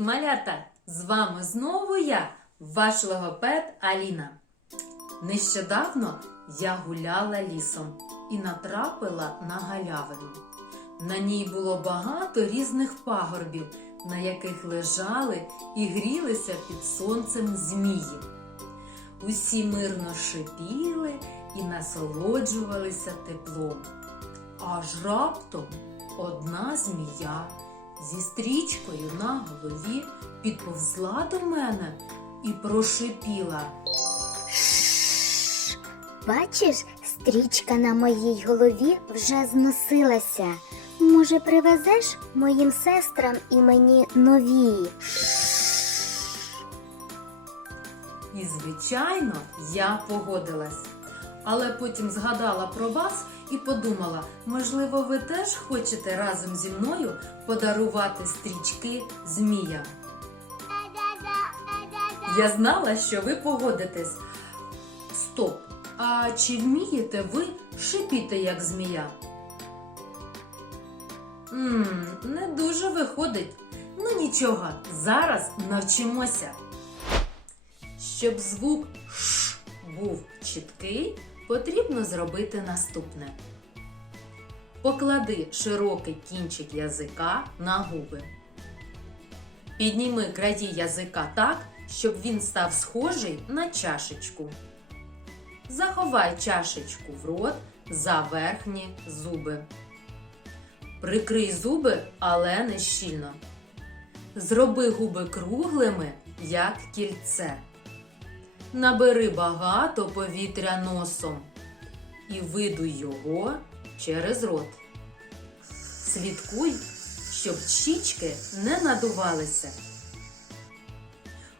малята! З вами знову я, ваш логопед Аліна. Нещодавно я гуляла лісом і натрапила на галявину. На ній було багато різних пагорбів, на яких лежали і грілися під сонцем змії. Усі мирно шипіли і насолоджувалися теплом. Аж раптом одна змія зі стрічкою на голові підповзла до мене і прошипіла. Бачиш, стрічка на моїй голові вже зносилася. Може, привезеш моїм сестрам і мені нові? І, звичайно, я погодилась. Але потім згадала про вас і подумала, можливо, ви теж хочете разом зі мною подарувати стрічки зміям. Я знала, що ви погодитесь. Стоп! А чи вмієте ви шипіти, як змія? Ммм, не дуже виходить. Ну нічого, зараз навчимося. Щоб звук Ш був чіткий, потрібно зробити наступне. Поклади широкий кінчик язика на губи. Підніми краї язика так, щоб він став схожий на чашечку. Заховай чашечку в рот за верхні зуби. Прикрий зуби, але не щільно. Зроби губи круглими, як кільце. Набери багато повітря носом і видуй його через рот. Слідкуй, щоб щічки не надувалися.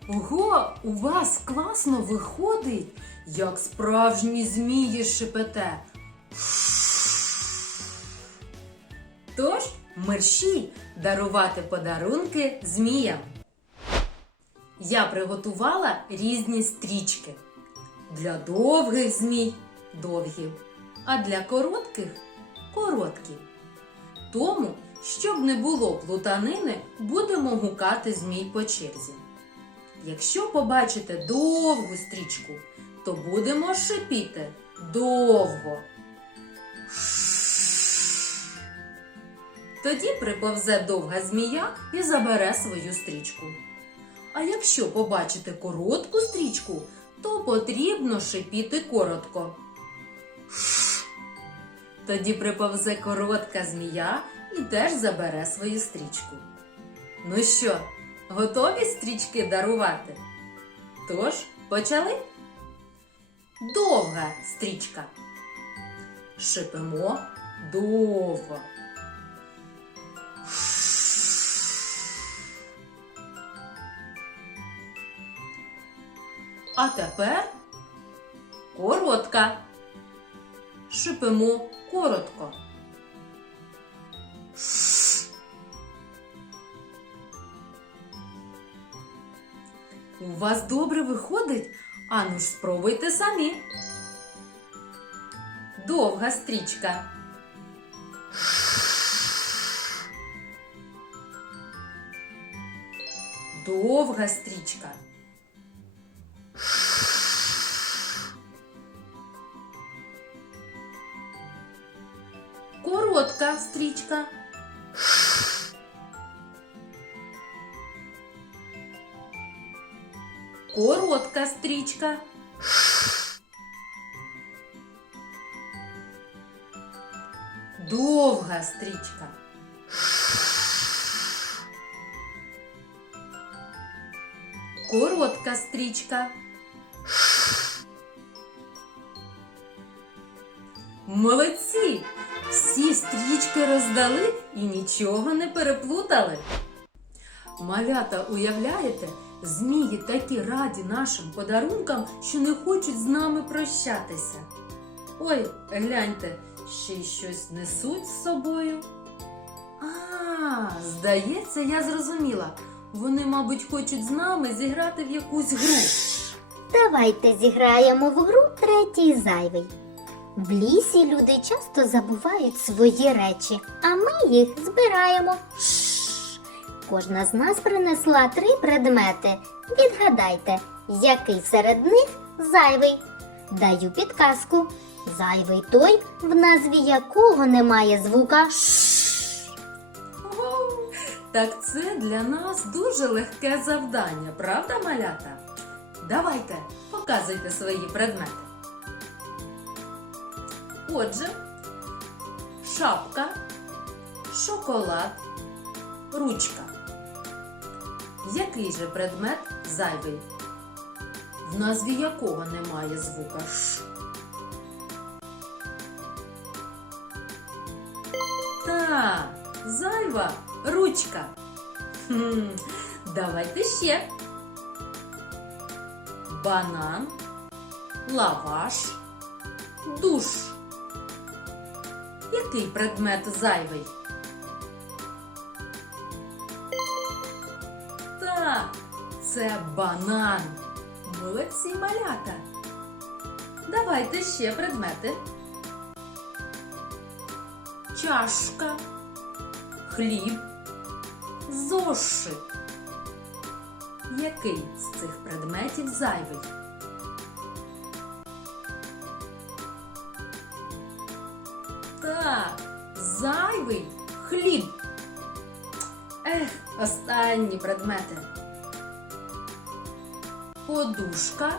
Ого, у вас класно виходить, як справжні змії шепете. Тож мерщій дарувати подарунки зміям. Я приготувала різні стрічки. Для довгих змій довгі, а для коротких короткі. Тому, щоб не було плутанини, будемо гукати змій по черзі. Якщо побачите довгу стрічку, то будемо шипіти довго. Тоді приповзе довга змія і забере свою стрічку. А якщо побачите коротку стрічку, то потрібно шипіти коротко. Тоді приповзе коротка змія і теж забере свою стрічку. Ну що, готові стрічки дарувати? Тож, почали? Довга стрічка. Шипимо довго. А тепер коротка. Шипимо коротко. У вас добре виходить? Ану ж спробуйте самі. Довга стрічка. Довга стрічка. Коротка стрічка. Коротка стрічка. Довга стрічка. Коротка стрічка. Молодці! Всі стрічки роздали і нічого не переплутали. Малята, уявляєте, змії такі раді нашим подарункам, що не хочуть з нами прощатися. Ой, гляньте, ще й щось несуть з собою. А, здається, я зрозуміла. Вони, мабуть, хочуть з нами зіграти в якусь гру. Давайте зіграємо в гру третій зайвий. В лісі люди часто забувають свої речі, а ми їх збираємо. Шш. Кожна з нас принесла три предмети. Відгадайте, який серед них зайвий. Даю підказку. Зайвий той, в назві якого немає звука Ш. Так це для нас дуже легке завдання, правда, малята? Давайте, показуйте свої предмети. Отже, шапка, шоколад, ручка. Який же предмет зайвий? В назві якого немає звука Ш? Так, зайва ручка. Хм, давайте ще. Банан, лаваш, душ. Який предмет зайвий? Так, це банан. Молодці малята. Давайте ще предмети. Чашка, хліб, зошит. Який з цих предметів зайвий? Так, зайвий хліб. Ех, останні предмети. Подушка,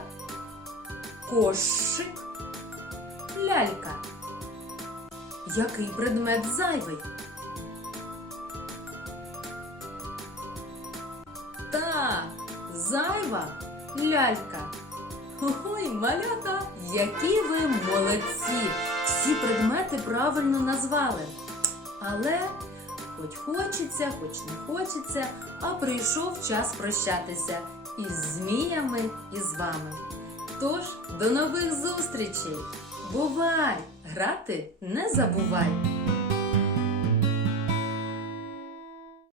кошик, лялька. Який предмет зайвий? Так, зайва лялька. Ой, малята, які ви молодці! Всі предмети правильно назвали. Але хоч хочеться, хоч не хочеться, а прийшов час прощатися із зміями і з вами. Тож, до нових зустрічей! Бувай! Грати не забувай!